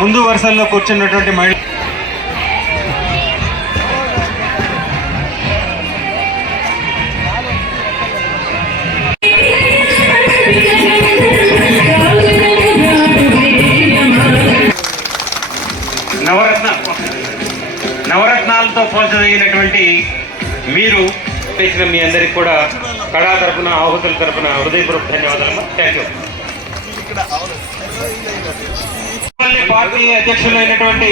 ముందు వరుసల్లో కూర్చున్నటువంటి మహిళ నవరత్న నవరత్నాలతో పోల్చదగినటువంటి మీరు చేసిన మీ అందరికి కూడా కళా తరపున ఆహుతుల తరపున హృదయపూర్వక ధన్యవాదాలు థ్యాంక్ యూ పార్టీ అధ్యక్షులైనటువంటి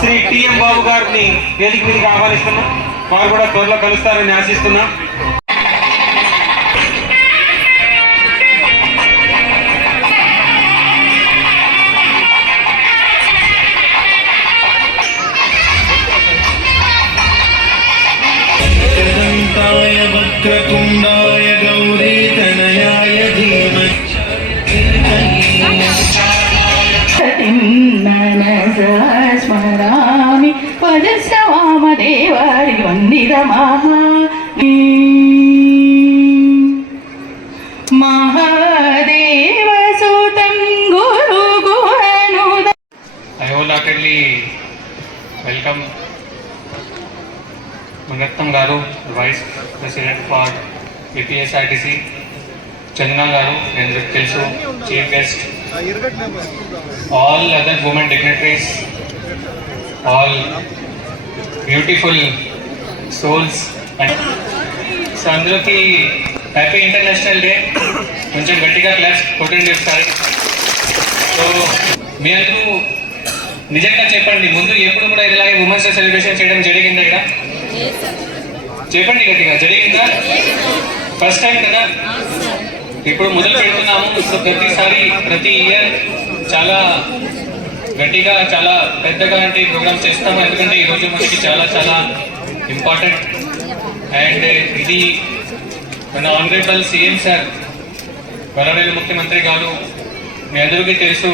శ్రీ టిఎం బాబు గారిని వేదిక మీదకి ఆహ్వానిస్తున్నాం. వారు కూడా త్వరలో కలుస్తారని ఆశిస్తున్నాం. వామదేవారి వందిరమా మహాదేవ సూతం గురు గుహను అయోలాకెళ్ళి వెల్కమ్. మునత్తం గారు vice president for APSRTC Chandana గారు నేను తెలుసు chief guest all other women dignitaries all souls, and so అందరికీ హ్యాపీ ఇంటర్నేషనల్ డే కొంచెం గట్టిగా క్లాస్ కొట్టండి ఒకసారి. సో మీ అందరూ నిజంగా చెప్పండి ముందు ఎప్పుడు కూడా ఇలాగే ఉమెన్స్ డే సెలబ్రేషన్ చేయడం జరిగిందా ఇక్కడ? చెప్పండి గట్టిగా జరిగిందా? ఫస్ట్ టైం కదా? ఇప్పుడు మొదలు పెడుతున్నాము. ఇప్పుడు ప్రతిసారి ప్రతి ఇయర్ చాలా గట్టిగా చాలా పెద్దగా అంటే ప్రోగ్రామ్ చేస్తాము. ఎందుకంటే ఈరోజు మనకి చాలా చాలా ఇంపార్టెంట్ అండ్ ఇది మన ఆనరేబుల్ సీఎం సార్ వరవేలు ముఖ్యమంత్రి గారు మీ అందరికీ తెలుసు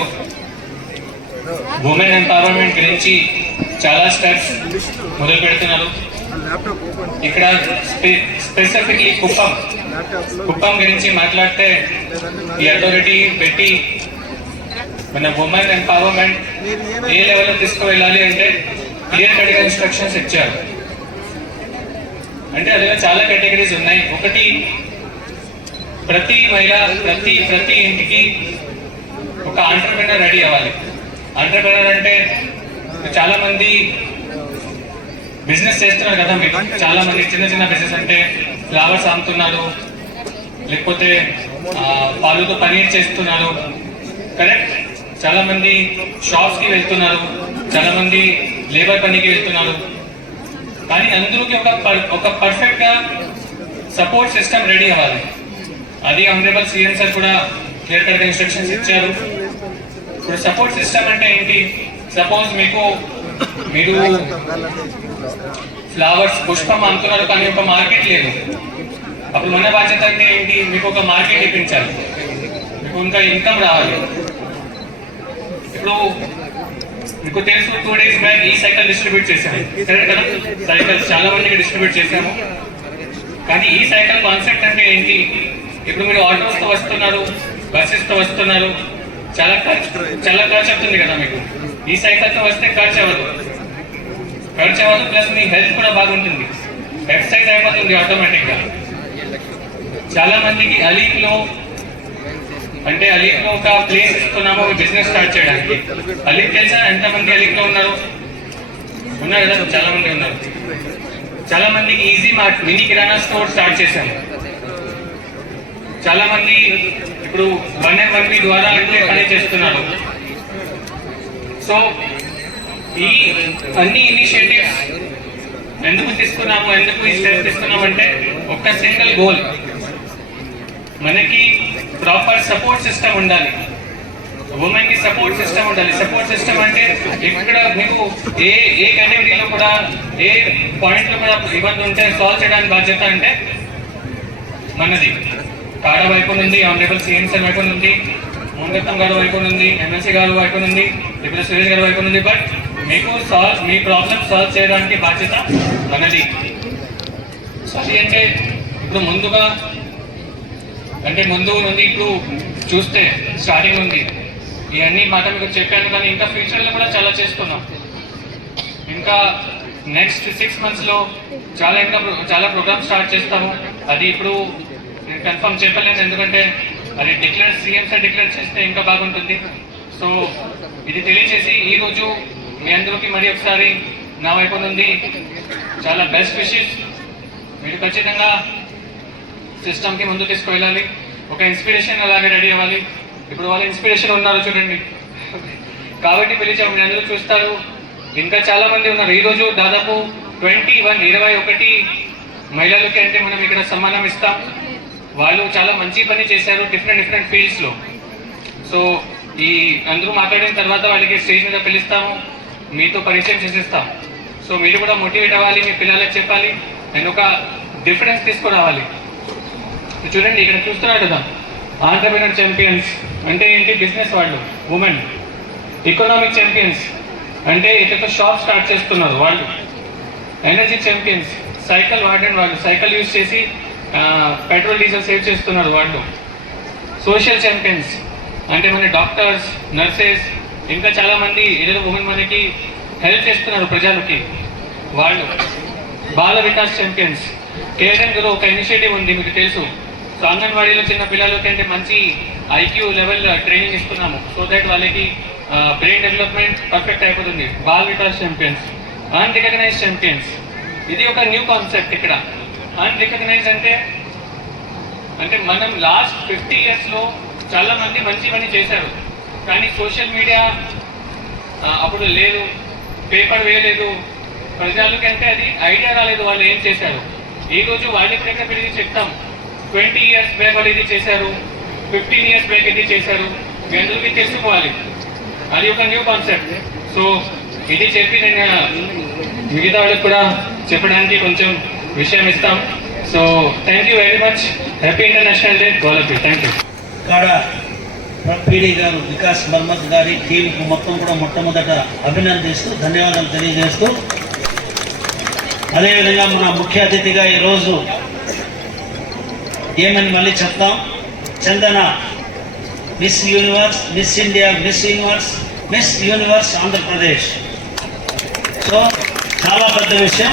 ఉమెన్ ఎంపవర్మెంట్ గురించి చాలా స్టెప్స్ మొదలు పెడుతున్నారు. ఇక్కడ స్పె- స్పెసిఫిక్లీ కుప్పం కుప్పం గురించి మాట్లాడితే ఈ అథారిటీ పెట్టి మన ఉమెన్ ఎంపవర్మెంట్ ఏ లెవెల్లో తీసుకువెళ్ళాలి అంటే క్లియర్ కట్గా ఇన్స్ట్రక్షన్స్ ఇచ్చారు. అంటే అందులో చాలా కేటగిరీస్ ఉన్నాయి. ఒకటి ప్రతి మహిళ ప్రతి ప్రతి ఇంటికి ఒక ఆంటర్ప్రినర్ రెడీ అవ్వాలి. ఆంటర్ప్రినర్ అంటే చాలా మంది బిజినెస్ చేస్తున్నారు కదా మీరు. చాలా మంది చిన్న చిన్న బిజినెస్ అంటే ఫ్లవర్స్ అమ్ముతున్నారు లేకపోతే పాలుతో పనీర్ చేస్తున్నారు. కరెక్ట్ చాలా మంది షాప్స్కి వెళ్తున్నారు చాలా మంది లేబర్ పనికి వెళ్తున్నారు. కానీ అందరికి ఒక పర్- ఒక పర్ఫెక్ట్గా సపోర్ట్ సిస్టమ్ రెడీ అవ్వాలి. అది ఆనరబుల్ సీఎం సార్ కూడా క్లియర్ కట్ ఇన్స్ట్రక్షన్స్ ఇచ్చారు. ఇప్పుడు సపోర్ట్ సిస్టమ్ అంటే ఏంటి? సపోజ్ మీకు మీరు ఫ్లవర్స్ పుష్పం అమ్ముతున్నారు కానీ ఒక మార్కెట్ లేదు. అప్పుడు మన బాధ్యత అంటే ఏంటి? మీకు ఒక మార్కెట్ ఇప్పించాలి. మీకు ఇంకా ఇన్కమ్ రావాలి. ఇప్పుడు మీకు తెలుసు టూ డేస్ బ్యాక్ ఈ సైకిల్ డిస్ట్రిబ్యూట్ చేశాము కరెక్ట్ కదా? సైకిల్స్ చాలా మందికి డిస్ట్రిబ్యూట్ చేశాము. కానీ ఈ సైకిల్ కాన్సెప్ట్ అంటే ఏంటి? ఇప్పుడు మీరు ఆటోస్తో వస్తున్నారు బస్సెస్తో వస్తున్నారు చాలా ఖర్చు చాలా ఖర్చు అవుతుంది కదా మీకు. ఈ సైకిల్తో వస్తే ఖర్చు అవ్వదు. ఖర్చు అవ్వదు ప్లస్ మీ హెల్త్ కూడా బాగుంటుంది. ఎక్సర్సైజ్ అయిపోతుంది ఆటోమేటిక్గా చాలా మందికి అలీప్లో అంటే అలీప్ ఒక ప్లేస్ ఇస్తున్నాము బిజినెస్ స్టార్ట్ చేయడానికి. అలీప్ తెలుసా? ఎంతమంది అలీప్లో ఉన్నారు? ఉన్నారు కదా? చాలా మంది ఉన్నారు. చాలా మందికి easy mart mini kirana store start చేశాము. చాలా మంది ఇప్పుడు వన్ అండ్ వన్ ద్వారా అంటే పని చేస్తున్నారు. సో ఈ అన్ని ఇనిషియేటివ్స్ ఎందుకు తీసుకున్నాము ఎందుకు ఈ స్టెప్ తీసుకున్నాము అంటే ఒక సింగిల్ గోల్ మనకి ప్రాపర్ సపోర్ట్ సిస్టమ్ ఉండాలి. ఉమెన్కి సపోర్ట్ సిస్టమ్ ఉండాలి. సపోర్ట్ సిస్టమ్ అంటే ఇక్కడ మీకు ఏ ఏ కేటగిరీలో కూడా ఏ పాయింట్లో కూడా ఇబ్బంది ఉంటే సాల్వ్ చేయడానికి బాధ్యత అంటే మనది. కాడ వైపు నుండి ఆనరేబుల్ సీఎం వైపు నుండి ముంగత్తం గారి వైపు నుండి ఎమ్మెల్సీ గారి వైపు నుండి ఇప్పుడు సురేష్ గారి వైపు నుండి బట్ మీకు సాల్వ్ మీ ప్రాబ్లమ్ సాల్వ్ చేయడానికి బాధ్యత మనది. సో అది అంటే ఇప్పుడు ముందుగా అంటే ముందు నుండి ఇప్పుడు చూస్తే స్టార్టింగ్ ఉంది. ఇవన్నీ మాట మీకు చెప్పాను కానీ ఇంకా ఫ్యూచర్లో కూడా చాలా చేస్తున్నాం. ఇంకా నెక్స్ట్ సిక్స్ మంత్స్లో చాలా ఇంకా చాలా ప్రోగ్రామ్స్ స్టార్ట్ చేస్తాము. అది ఇప్పుడు నేను కన్ఫర్మ్ చెప్పలేను ఎందుకంటే అది డిక్లేర్ సీఎం డిక్లేర్ చేస్తే ఇంకా బాగుంటుంది. సో ఇది తెలియజేసి ఈరోజు మీ అందరికీ మరి ఒకసారి నా వైపు నుండి చాలా బెస్ట్ విషెస్ మీరు ఖచ్చితంగా సిస్టమ్కి ముందు తీసుకువెళ్ళాలి ఒక ఇన్స్పిరేషన్ అలాగే రెడీ అవ్వాలి. ఇప్పుడు వాళ్ళు ఇన్స్పిరేషన్ ఉన్నారు చూడండి. కాబట్టి పిలిచాము మీరు అందరూ చూస్తారు. ఇంకా చాలా మంది ఉన్నారు ఈరోజు దాదాపు ట్వంటీ వన్ ఇరవై ఒకటి మహిళలకి అంటే మనం ఇక్కడ సమ్మానం ఇస్తాం. వాళ్ళు చాలా మంచి పని చేశారు డిఫరెంట్ డిఫరెంట్ ఫీల్డ్స్లో సో ఈ అందరూ మాట్లాడిన తర్వాత వాళ్ళకి స్టేజ్ మీద పిలుస్తాము. మీతో పరిచయం చేసిస్తాం. సో మీరు కూడా మోటివేట్ అవ్వాలి మీ పిల్లలకు చెప్పాలి. నేను ఒక డిఫరెన్స్ తీసుకురావాలి. చూడండి ఇక్కడ చూస్తున్నారు కదా. ఆంటర్ప్రినర్ ఛాంపియన్స్ అంటే ఏంటి? బిజినెస్ వాళ్ళు ఉమెన్ ఎకనామిక్ ఛాంపియన్స్ అంటే ఇతర షాప్ స్టార్ట్ చేస్తున్నారు వాళ్ళు. ఎనర్జీ ఛాంపియన్స్ సైకిల్ వాడిన వాళ్ళు సైకిల్ యూజ్ చేసి పెట్రోల్ డీజిల్ సేవ్ చేస్తున్నారు వాళ్ళు. సోషల్ ఛాంపియన్స్ అంటే మన డాక్టర్స్ నర్సెస్ ఇంకా చాలామంది మంది ఉమెన్ మనకి హెల్ప్ చేస్తున్నారు ప్రజలకి. వాళ్ళు. బాల వికాస్ ఛాంపియన్స్. కేరళలో ఒక ఇనిషియేటివ్ ఉంది మీకు తెలుసు. సో అంగన్వాడీలో చిన్న పిల్లలకి అంటే మంచి ఐక్యూ లెవెల్ ట్రైనింగ్ ఇస్తున్నాము. సో దట్ వాళ్ళకి బ్రెయిన్ డెవలప్మెంట్ పర్ఫెక్ట్ అయిపోతుంది. Bal Vikas champions unrecognise champions ఇది ఒక న్యూ కాన్సెప్ట్ ఇక్కడ. అన్రికగ్నైజ్ అంటే అంటే మనం లాస్ట్ ఫిఫ్టీ ఇయర్స్లో చాలా మంది మంచి పని చేశారు. కానీ సోషల్ మీడియా అప్పుడు లేదు. పేపర్ వేయలేదు. ప్రజలకి అంటే అది ఐడియా రాలేదు వాళ్ళు ఏం చేశారు. ఈ రోజు వాళ్ళ దగ్గర పెరిగి చెప్తాం. ట్వంటీ ఇయర్స్ బ్యాక్ వాళ్ళు ఇది చేశారు ఫిఫ్టీన్ ఇయర్స్ బ్యాక్ ఇది చేశారు. మీ అందరికీ తెలుసుకోవాలి. అది ఒక న్యూ కాన్సెప్ట్. సో ఇది చెప్పి నేను మిగతా వాళ్ళకి కూడా చెప్పడానికి కొంచెం విషయం ఇస్తాం. So thank you very much happy international day గోలపి thank you కాడ పీడీ గారు వికాస్ మహమ్మద్ గారి టీంకు మొత్తం కూడా మొట్టమొదట అభినందిస్తూ ధన్యవాదాలు తెలియజేస్తూ అదేవిధంగా మన ముఖ్య అతిథిగా ఈరోజు ఏమని మళ్ళీ చెప్తాం? Chandana Miss Universe Miss India Miss Universe Miss Universe Andhra Pradesh so చాలా పెద్ద విషయం.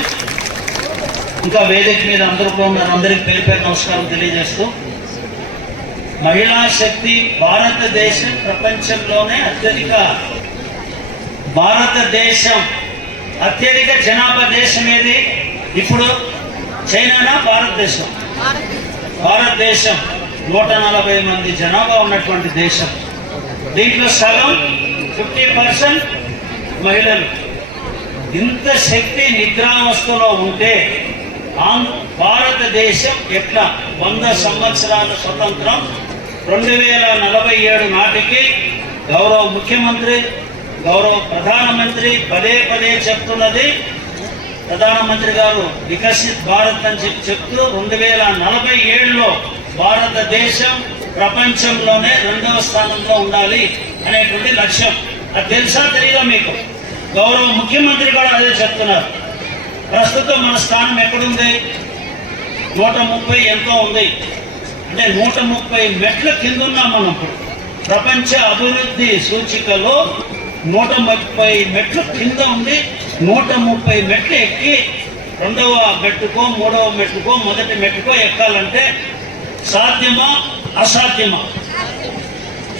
ఇంకా వేదిక మీద అందరూ కూడా ఉన్నారు అందరికి పేరు పేరు నమస్కారం తెలియజేస్తూ మహిళా శక్తి భారతదేశం ప్రపంచంలోనే అత్యధిక భారతదేశం అత్యధిక జనాభా దేశం ఏది? ఇప్పుడు చైనానా భారతదేశం? భారతదేశం నూట నలభై మంది జనాభా ఉన్నటువంటి దేశం. దీంట్లో సగం ఫిఫ్టీ పర్సెంట్ మహిళలు. ఇంత శక్తి నిద్రావస్థలో ఉంటే భారతదేశం ఎట్లా? వంద సంవత్సరాల స్వతంత్రం రెండు వేల నలభై ఏడు నాటికి గౌరవ ముఖ్యమంత్రి గౌరవ ప్రధానమంత్రి పదే పదే చెప్తున్నది ప్రధానమంత్రి గారు వికసిత్ భారత్ అని చెప్పి చెప్తూ రెండు వేల నలభై ఏడులో భారతదేశం ప్రపంచంలోనే రెండవ స్థానంలో ఉండాలి అనేటువంటి లక్ష్యం. అది తెలుసా తెలియదా మీకు? గౌరవ ముఖ్యమంత్రి కూడా అదే చెప్తున్నారు. ప్రస్తుతం మన స్థానం ఎక్కడుంది? నూట ముప్పై ఎంతో ఉంది. అంటే నూట ముప్పై మెట్ల కింద ఉన్నాం మనం ఇప్పుడు. ప్రపంచ అభివృద్ధి సూచికలో నూట ముప్పై మెట్లు కింద ఉంది. నూట ముప్పై మెట్లు ఎక్కి రెండవ మెట్టుకో మూడవ మెట్టుకో మొదటి మెట్టుకో ఎక్కాలంటే సాధ్యమా? అసాధ్యమా?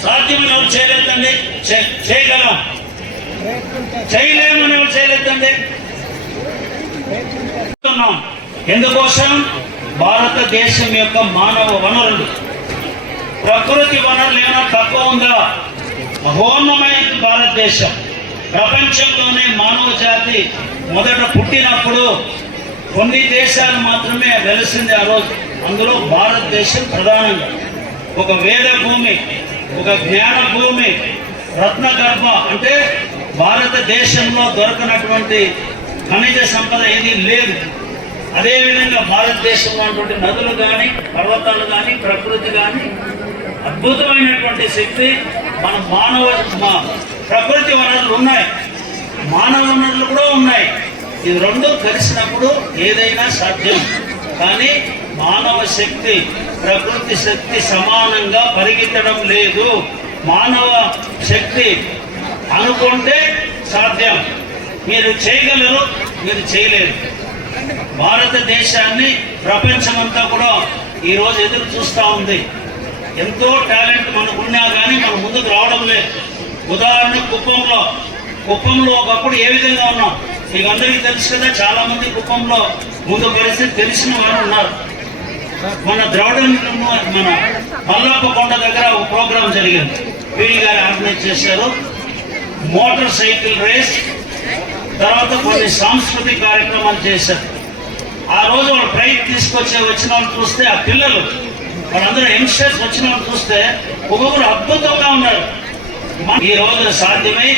సాధ్యమని ఎవరు చేయలేదండి? చేయగలం చేయలేమని ఎవరు చేయలేదండి? ఎందుకోసం? భారతదేశం యొక్క మానవ వనరులు. ప్రకృతి వనరులు ఏమైనా తక్కువ ఉందా? మహోన్నమైనది భారతదేశం. ప్రపంచంలోనే మానవ జాతి మొదట పుట్టినప్పుడు కొన్ని దేశాలు మాత్రమే వెలిసింది ఆ రోజు. అందులో భారతదేశం ప్రధానంగా. ఒక వేద భూమి ఒక జ్ఞాన భూమి రత్న గర్భ అంటే భారతదేశంలో దొరకనటువంటి ఖనిజ సంపద ఏది లేదు. అదేవిధంగా భారతదేశంలో ఉన్నటువంటి నదులు కానీ పర్వతాలు కానీ ప్రకృతి కానీ అద్భుతమైనటువంటి శక్తి మన మానవ ప్రకృతి వనరులు ఉన్నాయి. మానవ వనరులు కూడా ఉన్నాయి. ఇవి రెండు కలిసినప్పుడు ఏదైనా సాధ్యం. కానీ మానవ శక్తి ప్రకృతి శక్తి సమానంగా పరిగెత్తడం లేదు. మానవ శక్తి అనుకుంటే సాధ్యం. మీరు చేయగలరు మీరు చేయలేరు. భారతదేశాన్ని ప్రపంచమంతా కూడా ఈరోజు ఎదురు చూస్తూ ఉంది. ఎంతో టాలెంట్ మనకున్నా కానీ మనం ముందుకు రావడం లేదు. ఉదాహరణ కుప్పంలో. కుప్పంలో ఒకప్పుడు ఏ విధంగా ఉన్నాం? మీకు అందరికీ తెలుసు కదా చాలా మంది కుప్పంలో ముందు పరిస్థితి తెలిసిన వారు ఉన్నారు. మన ద్రౌడం మన మల్లప్ప కొండ దగ్గర ఒక ప్రోగ్రాం జరిగింది. పీడి గారు ఆర్గనైజ్ చేశారు. మోటార్ సైకిల్ రేస్ తర్వాత కొన్ని సాంస్కృతిక కార్యక్రమాలు చేశారు. ఆ రోజు వాళ్ళు ప్రైజ్ తీసుకొచ్చి వచ్చిన వాళ్ళు చూస్తే ఆ పిల్లలు వాళ్ళందరూ యంగ్స్టర్స్ వచ్చిన వాళ్ళు చూస్తే ఒక్కొక్కరు అద్భుతంగా ఉన్నారు. ఈ రోజు సాధ్యమై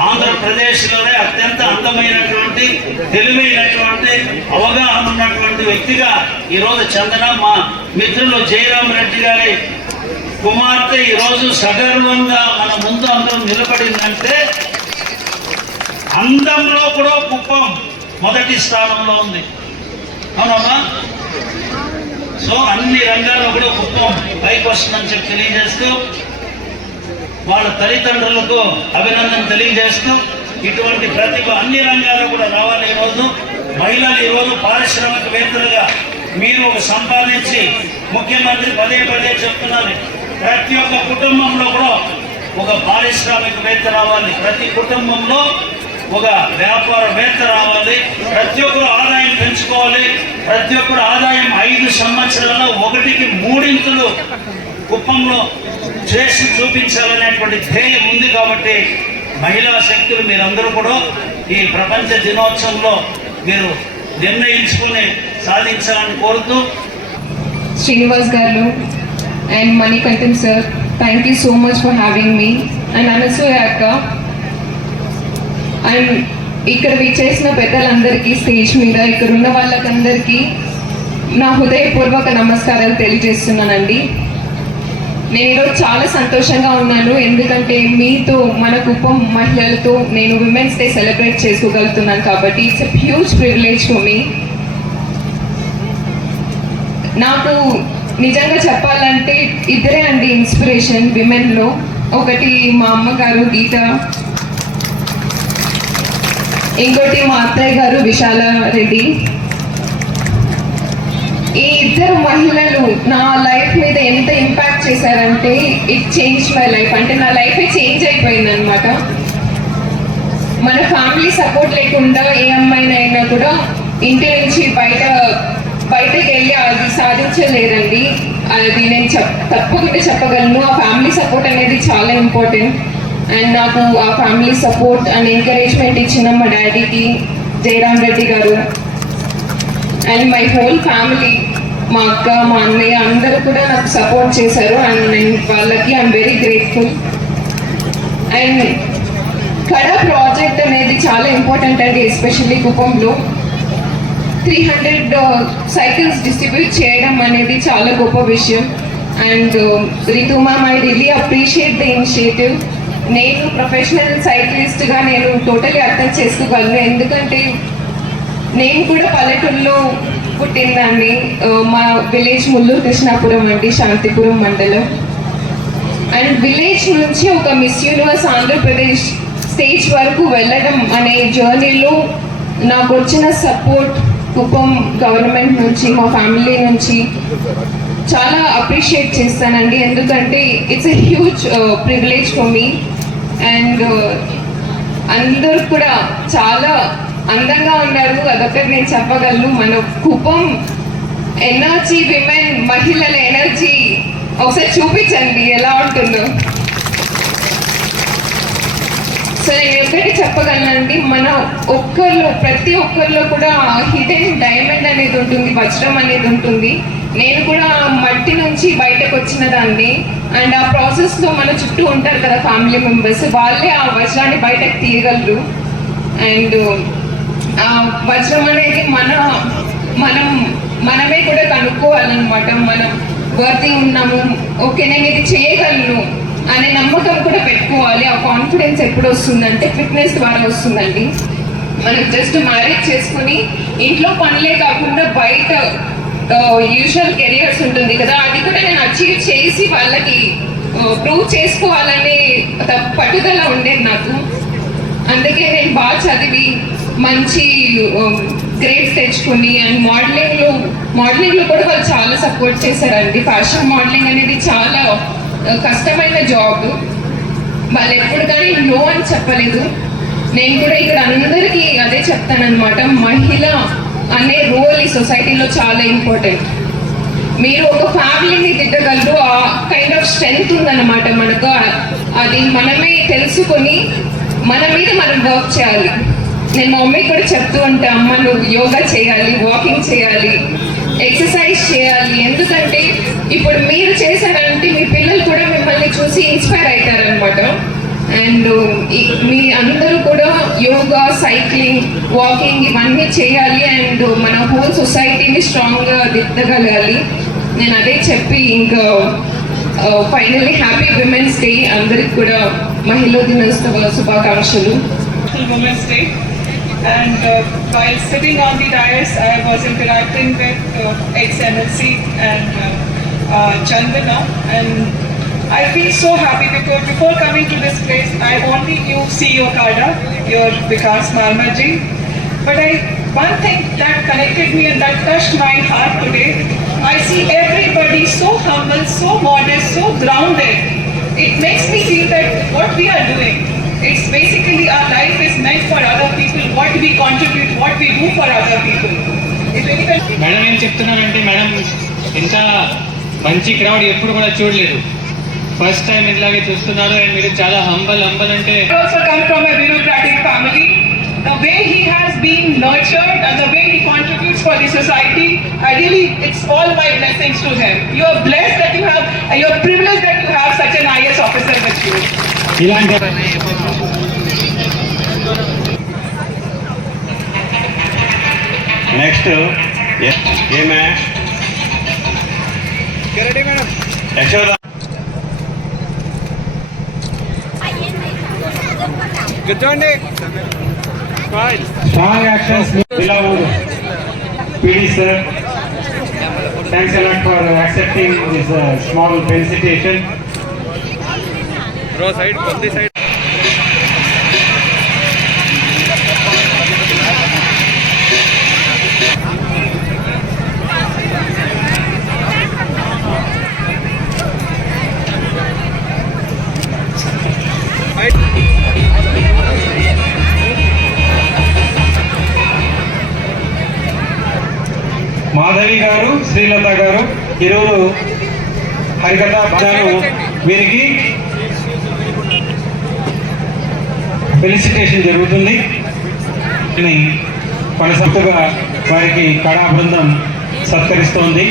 ఆంధ్రప్రదేశ్లోనే అత్యంత అందమైనటువంటి తెలివైనటువంటి అవగాహన ఉన్నటువంటి వ్యక్తిగా ఈ రోజు చందన మా మిత్రులు జయరామ్ రెడ్డి గారి కుమార్తె ఈరోజు సగర్వంగా మన ముందు అందరం నిలబడిందంటే అందంలో కూడా కుప్పం మొదటి స్థానంలో ఉంది. అవునమ్మా? సో అన్ని రంగాల్లో కూడా కుప్పం పైకి వస్తుందని చెప్పి తెలియజేస్తూ వాళ్ళ తల్లిదండ్రులకు అభినందన తెలియజేస్తూ ఇటువంటి ప్రతిభ అన్ని రంగాల్లో కూడా రావాలి ఈరోజు మహిళలు ఈరోజు పారిశ్రామికవేత్తలుగా మీరు ఒక సంపాదించి ముఖ్యమంత్రి పదే పదే చెప్తున్నారు. ప్రతి ఒక్క కుటుంబంలో కూడా ఒక పారిశ్రామికవేత్త రావాలి. ప్రతి కుటుంబంలో ఒక వ్యాపారవేత్త రావాలి. ప్రతి ఒక్కరు ఆదాయం పెంచుకోవాలి. ప్రతి ఒక్కరు ఆదాయం ఐదు సంవత్సరాల్లో ఒకటికి మూడింతలు కుప్పంలో చేసి చూపించాలనేటువంటి ధ్యేయం ఉంది కాబట్టి మహిళా శక్తులు మీరందరూ కూడా ఈ ప్రపంచ దినోత్సవంలో మీరు నిర్ణయించుకుని సాధించాలని కోరుతూ శ్రీనివాస్ గారు and Manikandan sir thank you so much for having me and Anasuya అక్క అండ్ ఇక్కడ విచ్చేసిన పెద్దలందరికీ స్టేజ్ మీద ఇక్కడ ఉన్న వాళ్ళకందరికీ నా హృదయపూర్వక నమస్కారాలు తెలియజేస్తున్నానండి. నేను ఈరోజు చాలా సంతోషంగా ఉన్నాను. ఎందుకంటే మీతో మన కుప్పం మహిళలతో నేను విమెన్స్ డే సెలబ్రేట్ చేసుకోగలుగుతున్నాను కాబట్టి it's a huge privilege for me నాకు నిజంగా చెప్పాలంటే ఇద్దరే అండి ఇన్స్పిరేషన్ విమెన్లో ఒకటి మా అమ్మగారు గీత ఇంకోటి మా అత్తయ్య గారు విశాల రెడ్డి. ఈ ఇద్దరు మహిళలు నా లైఫ్ మీద ఎంత ఇంపాక్ట్ చేశారంటే ఇట్ చేంజ్ మై లైఫ్ అంటే నా లైఫే చేంజ్ అయిపోయింది అనమాట మన ఫ్యామిలీ సపోర్ట్ లేకుండా ఏ అమ్మాయినైనా కూడా ఇంటి నుంచి బయట బయటకు వెళ్ళి అది సాధించలేరండి అది నేను చెప్ తప్పకుండా చెప్పగలను. ఆ ఫ్యామిలీ సపోర్ట్ అనేది చాలా ఇంపార్టెంట్ అండ్ నాకు ఆ ఫ్యామిలీ సపోర్ట్ అండ్ ఎంకరేజ్మెంట్ ఇచ్చిన మా డాడీకి జయరామ్ రెడ్డి గారు. అండ్ మై హోల్ ఫ్యామిలీ మా అక్క మా అన్నయ్య అందరూ కూడా నాకు సపోర్ట్ చేశారు. అండ్ నేను వాళ్ళకి ఐఎమ్ వెరీ గ్రేట్ఫుల్ అండ్ కడ ప్రాజెక్ట్ అనేది చాలా ఇంపార్టెంట్ అండి ఎస్పెషల్లీ కుప్పంలో. త్రీ హండ్రెడ్ సైకిల్స్ డిస్ట్రిబ్యూట్ చేయడం అనేది చాలా గొప్ప విషయం. And uh, Ritu ma'am I really appreciate the initiative నేను ప్రొఫెషనల్ సైక్లిస్ట్గా నేను టోటలీ అర్థం చేసుకోగలను. ఎందుకంటే నేను కూడా పల్లెటూరులో పుట్టిందాన్ని. మా విలేజ్ ముల్లూరు కృష్ణాపురం అండి శాంతిపురం మండలం. అండ్ విలేజ్ నుంచి ఒక మిస్ యూనివర్స్ ఆంధ్రప్రదేశ్ స్టేజ్ వరకు వెళ్ళడం అనే జర్నీలో నాకు వచ్చిన సపోర్ట్ కుప్పం గవర్నమెంట్ నుంచి మా ఫ్యామిలీ నుంచి చాలా అప్రిషియేట్ చేస్తానండి. ఎందుకంటే it's a huge privilege for me and అందరు కూడా చాలా అందంగా ఉన్నారు. అదొకటి నేను చెప్పగలను. మన కుప్పం ఎనర్జీ విమెన్ మహిళల ఎనర్జీ. ఒకసారి చూపించండి ఎలా ఉంటుందో. సో నేను ఒకటి చెప్పగలనండి. మన ఒక్కరిలో ప్రతి ఒక్కరిలో కూడా హిడెన్ డైమండ్ అనేది ఉంటుంది వజ్రం అనేది ఉంటుంది. నేను కూడా మట్టి నుంచి బయటకు వచ్చిన దాన్ని. అండ్ ఆ ప్రాసెస్లో మన చుట్టూ ఉంటారు కదా ఫ్యామిలీ మెంబర్స్. వాళ్ళే ఆ వజ్రాన్ని బయటకు తీయగలరు. అండ్ వజ్రం అనేది మన మనం మనమే కూడా కనుక్కోవాలన్నమాట. మనం వర్తి ఉన్నాము ఓకే నేను ఇది చేయగలను అనే నమ్మకం కూడా పెట్టుకోవాలి. ఆ కాన్ఫిడెన్స్ ఎప్పుడు వస్తుందంటే ఫిట్నెస్ ద్వారా వస్తుందండి. మనం జస్ట్ మ్యారేజ్ చేసుకుని ఇంట్లో పనులే కాకుండా బయట యూజువల్ కెరియర్స్ ఉంటుంది కదా అది కూడా నేను అచీవ్ చేసి వాళ్ళకి ప్రూవ్ చేసుకోవాలనే పట్టుదల ఉండేది నాకు. అందుకే నేను బాగా చదివి మంచి um, గ్రేడ్స్ తెచ్చుకుని అండ్ మోడలింగ్లో మోడలింగ్లో కూడా వాళ్ళు చాలా సపోర్ట్ చేశారండి. ఫ్యాషన్ మోడలింగ్ అనేది చాలా uh, కష్టమైన జాబ్ వాళ్ళు ఎప్పుడు కానీ నో అని చెప్పలేదు. నేను కూడా ఇక్కడ అందరికీ అదే చెప్తానమాట మహిళ అనే రోల్ ఈ సొసైటీలో చాలా ఇంపార్టెంట్ మీరు ఒక ఫ్యామిలీని తిట్టగలరు ఆ కైండ్ ఆఫ్ స్ట్రెంగ్త్ ఉందన్నమాట మనకు. అది మనమే తెలుసుకొని మన మీద మనం వర్క్ చేయాలి. నేను మా మమ్మీ కూడా చెప్తూ ఉంటా అమ్మ నువ్వు యోగా చేయాలి వాకింగ్ చేయాలి ఎక్సర్సైజ్ చేయాలి. ఎందుకంటే ఇప్పుడు మీరు చేశారంటే మీ పిల్లలు కూడా మిమ్మల్ని చూసి ఇన్స్పైర్ అవుతారనమాట అండ్ మీ అందరూ కూడా యోగా సైక్లింగ్ వాకింగ్ ఇవన్నీ చేయాలి అండ్ మన హోల్ సొసైటీని స్ట్రాంగ్గా దిద్దగలగాలి. నేను అదే చెప్పి ఇంకా ఫైనల్లీ హ్యాపీ విమెన్స్ డే అందరికి కూడా మహిళా దినోత్సవ శుభాకాంక్షలు. International day And uh, while sitting on the dais, I was interacting with uh, ex-MLC and uh, uh, Chandana. And I feel so happy because before coming to this place, I only knew CEO Kada, your Vikas Marmaji. But I, one thing that connected me and that touched my heart today, I see everybody so humble, so modest, so grounded. It makes me feel that what we are doing, it's basically our life is madam ఏం చెప్తున్నారంటే madam ఇంత మంచి crowd ఎప్పుడు కూడా చూడలేదు first time ఇలాగే చూస్తున్నారు and మీరు చాలా హంబల్ హంబల్ అంటే also come from a bureaucratic family, the way he has been nurtured and the way he contributes for the society, I really, it's all my blessings to him. You are blessed that you have, and you are privileged that you have such an IS officer with you. ఇలాంటి next ఏమే Yashoda strong actions below PD sir. Thanks a lot for accepting this uh, small felicitation. Madhavi గారు శ్రీలత గారు ఇరువురు హరికథ గారు వీరికి felicitation జరుగుతుంది. అని వారికి కళా బృందం సత్కరిస్తోంది.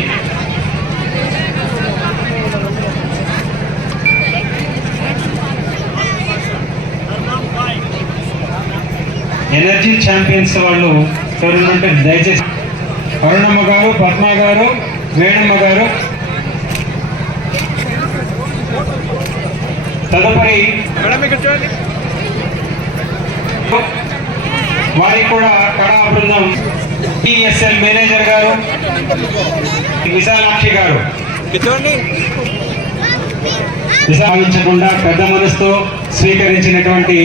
ఎనర్జీ ఛాంపియన్స్ వాళ్ళు ఎవరు దయచేసి అరుణమ్మ గారు పద్మ గారు వేణమ్మ గారు. తదుపరి వారికి కూడా కళా బృందం. టిఎస్ఎల్ మేనేజర్ గారు విశాలాక్షి గారు. విశాలించకుండా పెద్ద మనసుతో స్వీకరించినటువంటి